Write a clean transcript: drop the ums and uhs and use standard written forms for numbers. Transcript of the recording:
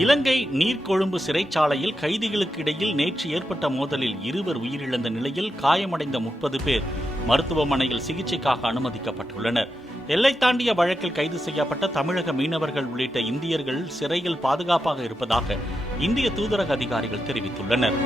இலங்கை நீர்கொழும்பு சிறைச்சாலையில் கைதிகளுக்கு இடையில் நேற்று ஏற்பட்ட மோதலில் 2 உயிரிழந்த நிலையில் காயமடைந்த 30 பேர் மருத்துவமனையில் சிகிச்சைக்காக அனுமதிக்கப்பட்டுள்ளனர். எல்லை தாண்டிய வழக்கில் கைது செய்யப்பட்ட தமிழக மீனவர்கள் உள்ளிட்ட இந்தியர்கள் சிறையில் பாதுகாப்பாக இருப்பதாக இந்திய தூதரக அதிகாரிகள் தெரிவித்துள்ளனர்.